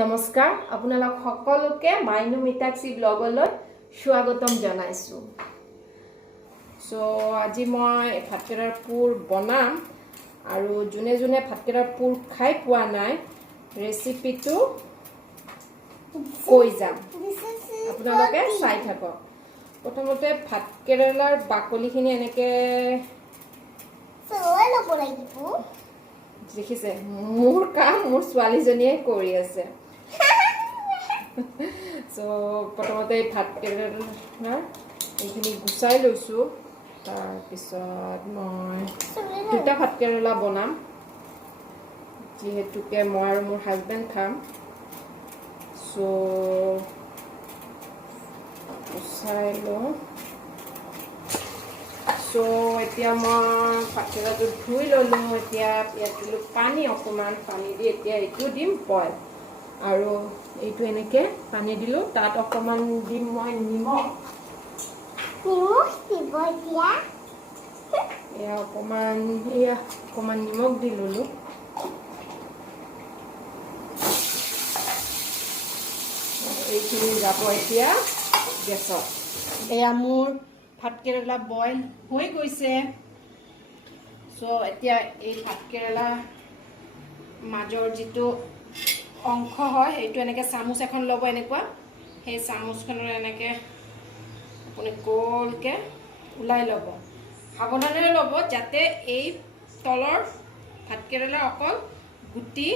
নমস্কাৰ আপোনালোক সকলোকে মাইনু মিতাক্ষী ব্লগলৈ স্বাগতম জনাইছো। সো আজি মই ভাতকেৰেলাৰ পুৰ বনাম আৰু যোনে যোনে ভাতকেৰেলাৰ পুৰ খাই পোৱা নাই ৰেচিপিটো কৈ যাম, আপোনালোকে চাই থাকক। প্ৰথমতে ভাতকেৰেলাৰ বাকলিখিনি এনেকে দেখিছে, মোৰ কাম মোৰ ছোৱালীজনীয়ে কৰি আছে। সো প্ৰথমতে ভাতকেৰেলাৰ এইখিনি গুচাই লৈছোঁ। তাৰপিছত মই দুটা ভাতকেৰেলা বনাম, যিহেতুকে মই আৰু মোৰ হাজবেণ্ড খাম। সো গুচাই লওঁ। সো এতিয়া মই ভাতকেৰেলাটো ধুই ল'লোঁ। এতিয়া ইয়াত দিলোঁ পানী অকণমান, পানী দি এতিয়া এইটো দিম বইল। আৰু এইটো এনেকৈ পানী দিলোঁ, তাত অকণমান দিম মই নিমখ। এয়া অকণমান নিমখ দি ল'লোঁ। এইখিনি যাব এতিয়া গেছত। এয়া মোৰ ভাতকেৰেলা বইল হৈ গৈছে। সো এতিয়া এই ভাতকেৰেলা মাজৰ যিটো অংশ হয় সেইটো এনেকৈ চামুচ এখন ল'ব, এনেকুৱা সেই চামুচখনৰ এনেকৈ আপুনি গোলকৈ ওলাই ল'ব। সাৱধানেৰে ল'ব যাতে এই তলৰ ভাতকেৰেলা অকল গুটি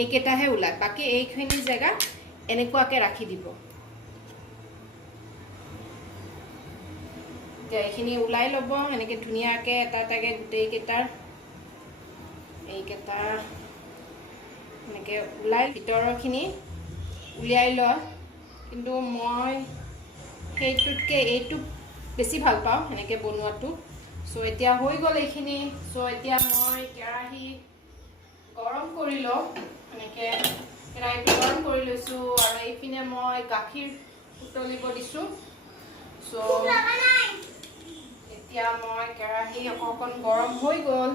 এইকেইটাহে ওলায়, বাকী এইখিনি জেগা এনেকুৱাকৈ ৰাখি দিব। এতিয়া এইখিনি ওলাই ল'ব এনেকৈ ধুনীয়াকৈ এটা এটাকৈ গোটেইকেইটাৰ এইকেইটা এনেকৈ ওলাই ভিতৰৰখিনি উলিয়াই লয়। কিন্তু মই সেইটোতকৈ এইটো বেছি ভাল পাওঁ এনেকৈ বনোৱাটো। সো এতিয়া হৈ গ'ল এইখিনি। সো এতিয়া মই কেৰাহী গৰম কৰি লওঁ, এনেকৈ কেৰাহীটো গৰম কৰি লৈছোঁ আৰু এইপিনে মই গাখীৰ উতলিব দিছোঁ। সো এতিয়া মই কেৰাহী অকণ গৰম হৈ গ'ল।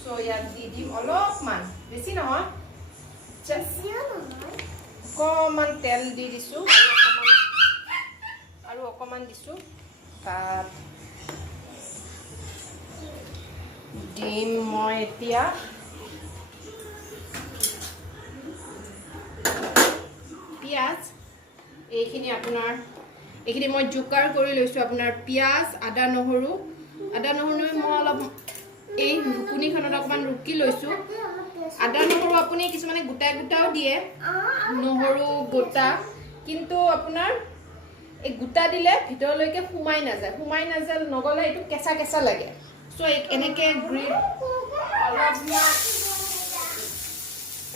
সো ইয়াত দি দিম অলপমান, বেছি নহয়, অকণমান তেল দি দিছোঁ আৰু অকণমান দিছোঁ। তাত দিম মই এতিয়া পিঁয়াজ। এইখিনি মই জোকাৰ কৰি লৈছোঁ। আপোনাৰ পিঁয়াজ, আদা নহৰু মই অলপ এই ৰুকুনিখনত অকণমান ৰুকি লৈছোঁ। আদা নহৰু আপুনি কিছুমানে গোটাও দিয়ে, নহৰু গোটা, কিন্তু আপোনাৰ এই গোটা দিলে ভিতৰলৈকে সোমাই নগ'লে এইটো কেঁচা কেঁচা লাগে। সো এনেকৈ অলপমান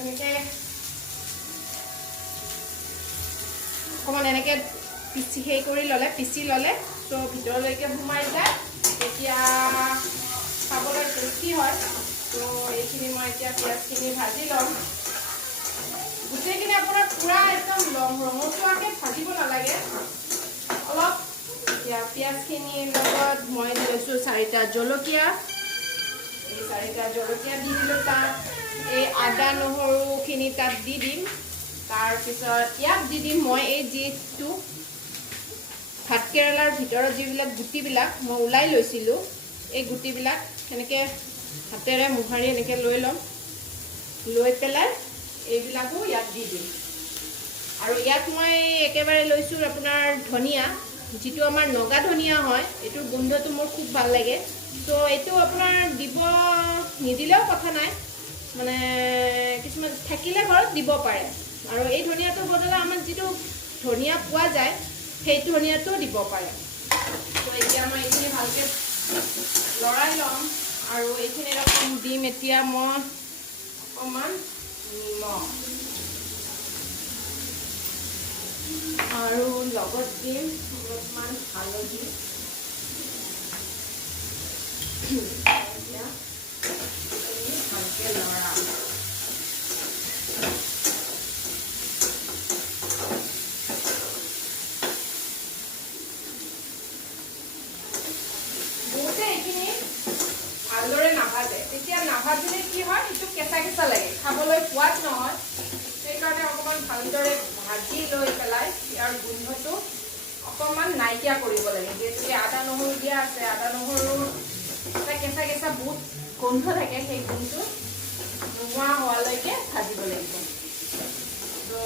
এনেকৈ অকণমান এনেকৈ পিচি ল'লে সো ভিতৰলৈকে সোমাই যায়, তেতিয়া খাবলৈ টেষ্টি হয়। তো এইখিনি মই এতিয়া পিঁয়াজখিনি ভাজি ল'ম। গোটেইখিনি আপোনাৰ পূৰা একদম ৰঙচুৱাকৈ ভাজিব নালাগে, অলপ। এতিয়া পিঁয়াজখিনিৰ লগত মই লৈছোঁ 4টা জলকীয়া। এই 4টা জলকীয়া দি দিলোঁ। তাত এই আদা নহৰুখিনি তাত দি দিম। তাৰপিছত ইয়াত দি দিম মই এই যিটো ভাতকেৰেলাৰ ভিতৰত যিবিলাক গুটিবিলাক মই ওলাই লৈছিলোঁ, এই গুটিবিলাক সেনেকৈ হাতেৰে মোহাৰি এনেকৈ লৈ ল'ম। লৈ পেলাই এইবিলাকো ইয়াত দি দিম। আৰু ইয়াত মই একেবাৰে লৈছোঁ আপোনাৰ ধনিয়া, যিটো আমাৰ নগা ধনিয়া হয়। এইটোৰ গোন্ধটো মোৰ খুব ভাল লাগে। তো এইটো আপোনাৰ নিদিলেও কথা নাই, মানে কিছুমান থাকিলে ঘৰত দিব পাৰে। আৰু এই ধনিয়াটোৰ বদলে আমাৰ যিটো ধনিয়া পোৱা যায় সেই ধনিয়াটো দিব পাৰে। তো এতিয়া মই এইখিনি ভালকৈ লৰাই ল'ম আৰু এইখিনি ৰকম দিম এতিয়া মই অকণমান নিমখ আৰু লগত দিম অলপমান হালধি। এতিয়া ভালকৈ লৰাম। বহুতে এইখিনি ভালদৰে নাভাজে, তেতিয়া নাভাজিলে কি হয়, সেইটো কেঁচা কেঁচা লাগে, খাবলৈ সোৱাদ নহয়। তাৰ গোন্ধটো অকণমান নাইকিয়া কৰিব লাগে। যিহেতুকে আদা নহৰু দিয়া আছে, আদা নহৰুৰ এটা কেঁচা কেঁচা বহুত গোন্ধ থাকে, সেই গোন্ধটো নোহোৱা হোৱালৈকে ভাজিব লাগিব। তো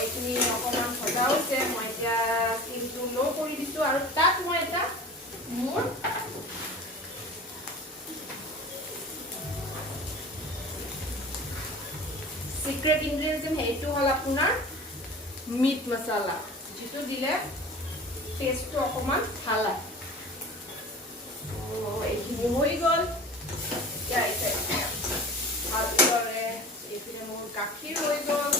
এইখিনি অকণমান ভজা হৈছে, মই এতিয়া কিন্তু ল' কৰি দিছোঁ আৰু তাত মই এটা মোৰ সিক্ৰেট ইনগ্ৰেডিয়েন্ট সেইটো হ'ল আপোনাৰ মিট মছলা, যিটো দিলে টেষ্টটো অকণমান ভাল আহে। এইখিনি হৈ গ'ল। ভালদৰে এইপিনে মোৰ গাখীৰ হৈ গ'ল।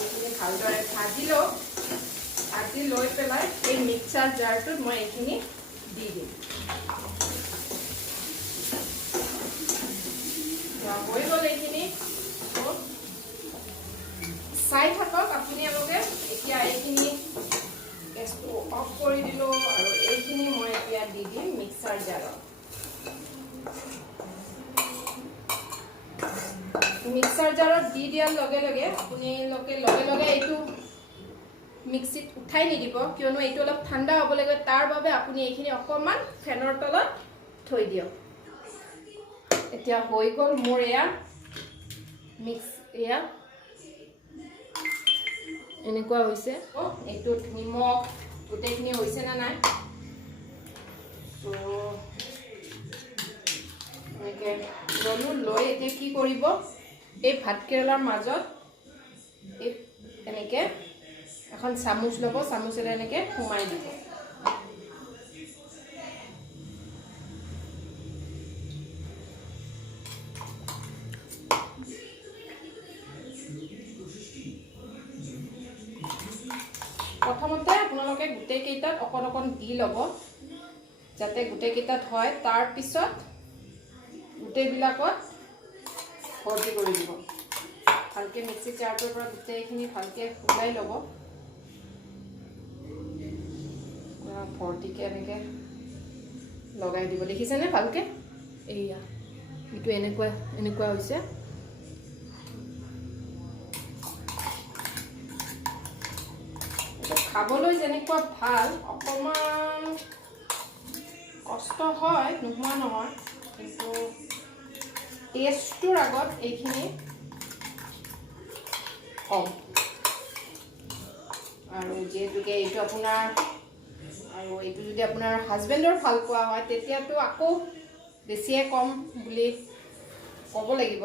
এইখিনি ভালদৰে ভাজি লওঁ। ভাজি লৈ পেলাই এই মিক্সাৰ জাৰটোত মই এইখিনি দি দিম। হৈ গ'ল এইখিনি। চাই থাকক আপোনালোকে। এতিয়া এইখিনি গেছটো অফ কৰি দিলোঁ আৰু এইখিনি মই এতিয়া দি দিম মিক্সাৰ জাৰত। মিক্সাৰ জাৰত দি দিয়াৰ লগে লগে আপোনালোকে লগে লগে এইটো মিক্সিত উঠাই নিদিব, কিয়নো এইটো অলপ ঠাণ্ডা হ'ব লাগিব। তাৰ বাবে আপুনি এইখিনি অকণমান ফেনৰ তলত থৈ দিয়ক। এতিয়া হৈ গ'ল মোৰ এয়া এনেকুৱা হৈছে। এইটোত নিমখ গোটেইখিনি হৈছে নে নাই, তো এনেকৈ ল'লোঁ। লৈ এতিয়া কি কৰিব, এই ভাতকেৰেলাৰ মাজত এনেকৈ এখন চামুচ ল'ব, চামুচেৰে এনেকৈ সোমাই দিব। প্ৰথমতে আপোনালোকে গোটেইকেইটাত অকণ অকণ দি ল'ব, যাতে গোটেইকেইটাত হয়। তাৰপিছত গোটেইবিলাকত ভৰ্তি কৰি দিব। ভালকৈ মিক্সি জাৰটোৰ পৰা গোটেইখিনি ভালকৈ ওলাই ল'ব। ভৰ্তিকৈ এনেকৈ লগাই দিব। দেখিছেনে ভালকৈ? এইয়া এইটো এনেকুৱা হৈছে। খাবলৈ যেনেকুৱা ভাল, অকণমান কষ্ট হয়, নোহোৱা নহয়, কিন্তু টেষ্টটোৰ আগত এইখিনি কম। আৰু যিহেতুকে এইটো আপোনাৰ আৰু এইটো যদি আপোনাৰ হাজবেণ্ডৰ ভাল পোৱা হয়, তেতিয়াতো আকৌ বেছিয়ে কম বুলি ক'ব লাগিব।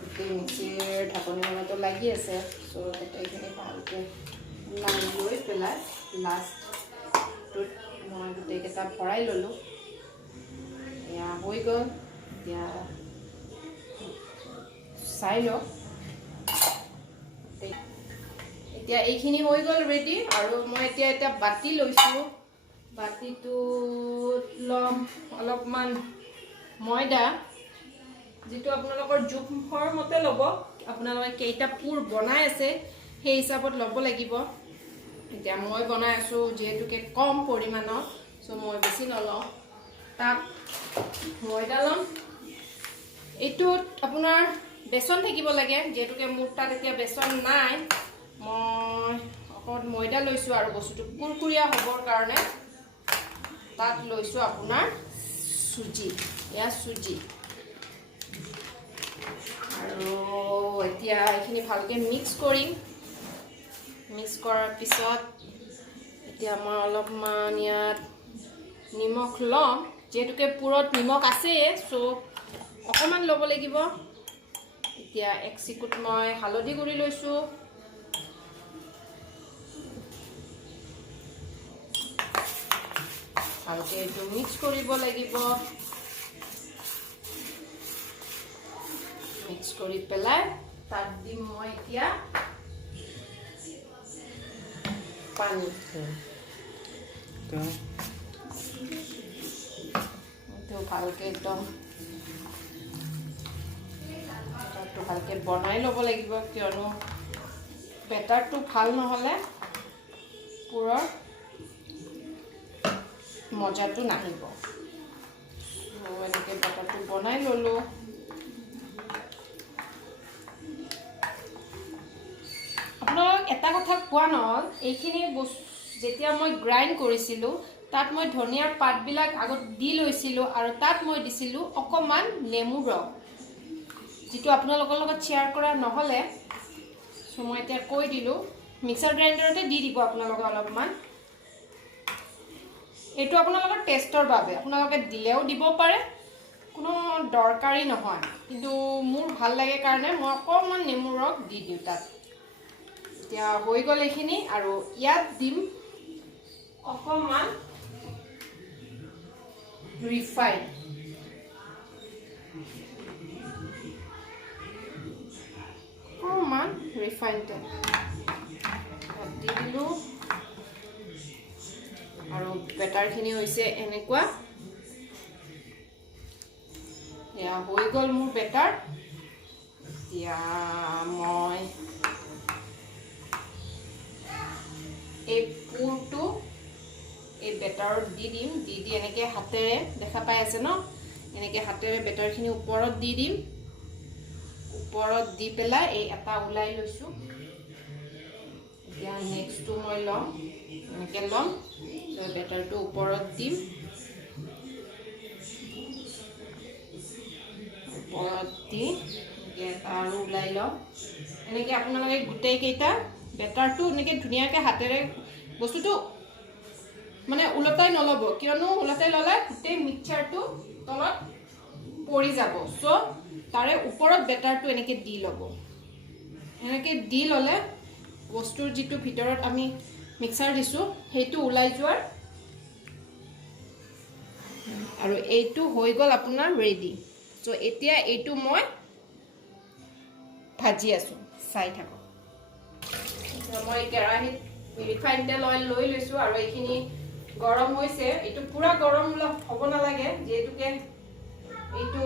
গোটেই মিক্সিৰ ঢাকনিখনতো লাগি আছে, চ' গোটেইখিনি ভালকৈ লৈ পেলাই লাষ্টটোত মই গোটেইকেইটা ভৰাই ল'লোঁ। এয়া হৈ গ'ল। এতিয়া চাই লওক। এতিয়া এইখিনি হৈ গ'ল ৰেডি। আৰু মই এতিয়া বাতি লৈছোঁ। বাতিটোত ল'ম অলপমান ময়দা, যিটো আপোনালোকৰ জোখৰ মতে ল'ব। আপোনালোকে কেইটা পুৰ বনাই আছে সেই হিচাপত ল'ব লাগিব। এতিয়া মই বনাই আছোঁ যিহেতুকে কম পৰিমাণৰ, চ' মই বেছি নলওঁ। তাত ময়দা ল'ম। এইটোত আপোনাৰ বেচন থাকিব লাগে, যিহেতুকে মোৰ তাত এতিয়া বেচন নাই। মই অকণ ময়দা লৈছোঁ আৰু বস্তুটো কুৰকুৰীয়া হ'বৰ কাৰণে তাত লৈছোঁ আপোনাৰ চুজি। এয়া চুজি। আৰু এতিয়া এইখিনি ভালকৈ মিক্স কৰিম। মিক্স কৰাৰ পিছত এতিয়া মই অলপমান ইয়াত নিমখ ল'ম, যিহেতুকে পুৰত নিমখ আছেই, চ' অকণমান ল'ব লাগিব। এতিয়া এক চিকুট মই হালধি গুড়ি লৈছোঁ। ভালকৈ এইটো মিক্স কৰিব লাগিব। মিক্স কৰি পেলাই তাত দিম মই এতিয়া পানী। এইটো ভালকৈ একদম ভালকৈ বনাই ল'ব লাগিব, কিয়নো বেটাৰটো ভাল নহ'লে পুৰৰ মজাটো নাহিব। এনেকৈ বেটাৰটো বনাই ল'লোঁ। কথা কোৱা নহ'ল, এইখিনি যেতিয়া মই গ্ৰাইণ্ড কৰিছিলোঁ তাত মই ধনিয়াৰ পাতবিলাক আগত দি লৈছিলোঁ আৰু তাত মই দিছিলোঁ অকণমান নেমু ৰস, যিটো আপোনালোকৰ লগত শ্বেয়াৰ কৰা নহ'লে। চ' মই এতিয়া কৈ দিলোঁ, মিক্সাৰ গ্ৰাইণ্ডাৰতে দি দিব আপোনালোকে অলপমান। এইটো আপোনালোকৰ টেষ্টৰ বাবে, আপোনালোকে দিলেও দিব পাৰে, কোনো দৰকাৰী নহয়, কিন্তু মোৰ ভাল লাগে কাৰণে মই অকণমান নেমু ৰস দি দিওঁ তাত। এতিয়া হৈ গ'ল এইখিনি, আৰু ইয়াত দিম অকণমান ৰিফাইন। অকণমান ৰিফাইন তেল দি দিলোঁ, আৰু বেটাৰখিনি হৈছে এনেকুৱা। এয়া হৈ গ'ল মোৰ বেটাৰ। এতিয়া মই এই পুৰটো এই বেটাৰত দি দিম। দি এনেকৈ হাতেৰে, দেখা পাই আছে ন, এনেকৈ হাতেৰে বেটাৰখিনি ওপৰত দি দিম। ওপৰত দি পেলাই এই এটা ওলাই লৈছোঁ। এতিয়া নেক্সটটো মই ল'ম, এনেকৈ ল'ম, বেটাৰটো ওপৰত দিম। ওপৰত দি এনেকৈ এটা আৰু ওলাই ল'ম। এনেকৈ আপোনালোকে গোটেইকেইটা বেটাৰটো এনেকৈ ধুনীয়াকৈ হাতেৰে, বস্তুটো মানে ওলটাই নল'ব, কিয়নো ওলটাই ল'লে গোটেই মিক্সাৰটো তলত পৰি যাব। চ' তাৰে ওপৰত বেটাৰটো এনেকৈ দি ল'ব। এনেকৈ দি ল'লে বস্তুৰ যিটো ভিতৰত আমি মিক্সাৰ দিছোঁ সেইটো ওলাই যোৱাৰ, আৰু এইটো হৈ গ'ল আপোনাৰ ৰেডি। চ' এতিয়া এইটো মই ভাজি আছোঁ, চাই থাকক। মই কেৰাহীত ৰিফাইন তেল অইল লৈ লৈছোঁ, আৰু এইখিনি গৰম হৈছে। এইটো পূৰা গৰম হ'ব নালাগে, যিহেতুকে এইটো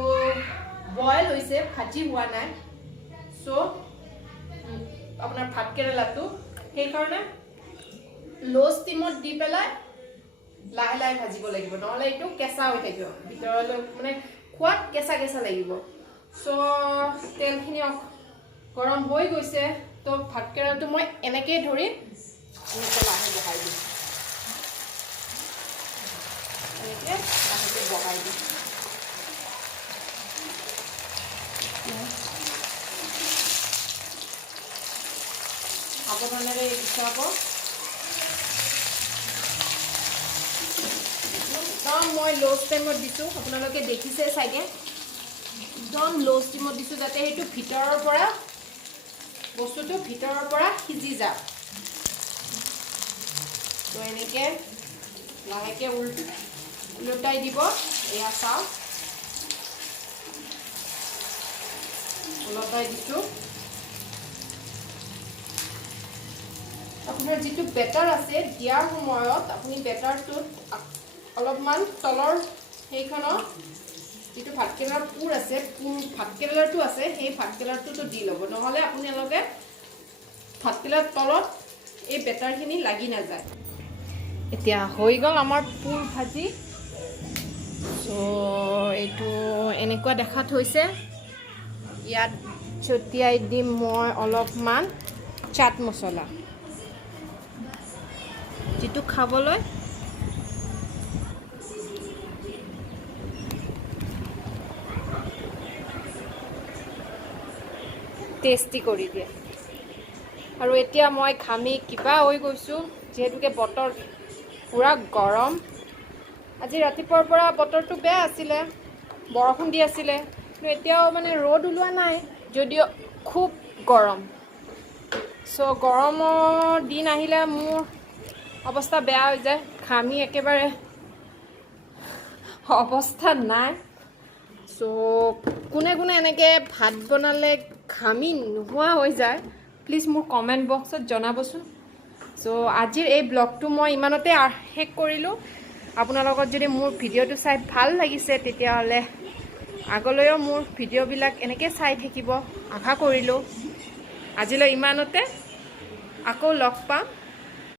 বইল হৈছে, ভাজি হোৱা নাই। চ' আপোনাৰ ভাতকেৰেলাটো সেইকাৰণে ল' ষ্টিমত দি পেলাই লাহে লাহে ভাজিব লাগিব, নহ'লে এইটো কেঁচা হৈ থাকিব, ভিতৰলৈ মানে খোৱাত কেঁচা কেঁচা লাগিব। চ' তেলখিনি গৰম হৈ গৈছে, তো ভাতকেৰেলাটো মই এনেকৈ ধৰি এনেকৈ লাহে বহাই দিম, এনেকৈ লাহেকৈ বহাই দিম। সাৱধানেৰে গুচাব। একদম মই ল' ষ্টিমত দিছোঁ, আপোনালোকে দেখিছে চাগে, একদম ল' ষ্টিমত দিছোঁ, যাতে সেইটো ভিতৰৰ পৰা, বস্তুটো ভিতৰৰ পৰা সিজি যাওক। তো এনেকৈ লাহেকৈ ওলটাই দিব। এয়া চাওক, ওলটাই দিছোঁ। আপোনাৰ যিটো বেটাৰ আছে, দিয়াৰ সময়ত আপুনি বেটাৰটোত অলপমান তলৰ সেইখনৰ যিটো ভাতকেৰেলাৰ পুৰ আছে, ভাতকেৰেলাটো আছে, সেই ভাতকেৰেলাটোতো দি ল'ব, নহ'লে আপোনালোকে ভাতকেৰেলাৰ তলত এই বেটাৰখিনি লাগি নাযায়। এতিয়া হৈ গ'ল আমাৰ পুৰ ভাজি। চ' এইটো এনেকুৱা দেখাত হৈছে। ইয়াত ছটিয়াই দিম মই অলপমান চাট মছলা, যিটো খাবলৈ টেষ্টি কৰি দিয়ে। আৰু এতিয়া মই ঘামি কিবা হৈ গৈছোঁ, যিহেতুকে বতৰ পূৰা গৰম। আজি ৰাতিপুৱাৰ পৰা বতৰটো বেয়া আছিলে, বৰষুণ দি আছিলে, কিন্তু এতিয়াও মানে ৰ'দ ওলোৱা নাই, যদিও খুব গৰম। চ' গৰমৰ দিন আহিলে মোৰ অৱস্থা বেয়া হৈ যায়, ঘামি একেবাৰে অৱস্থা নাই। চ' কোনে কোনে এনেকৈ ভাত বনালে ঘামি নোহোৱা হৈ যায়, প্লিজ মোৰ কমেণ্ট বক্সত জনাবচোন। চ' আজিৰ এই ব্লগটো মই ইমানতে শেষ কৰিলোঁ। আপোনালোকৰ যদি মোৰ ভিডিঅ'টো চাই ভাল লাগিছে, তেতিয়াহ'লে আগলৈও মোৰ ভিডিঅ'বিলাক এনেকৈ চাই থাকিব আশা কৰিলোঁ। আজিলৈ ইমানতে, আকৌ লগ পাম।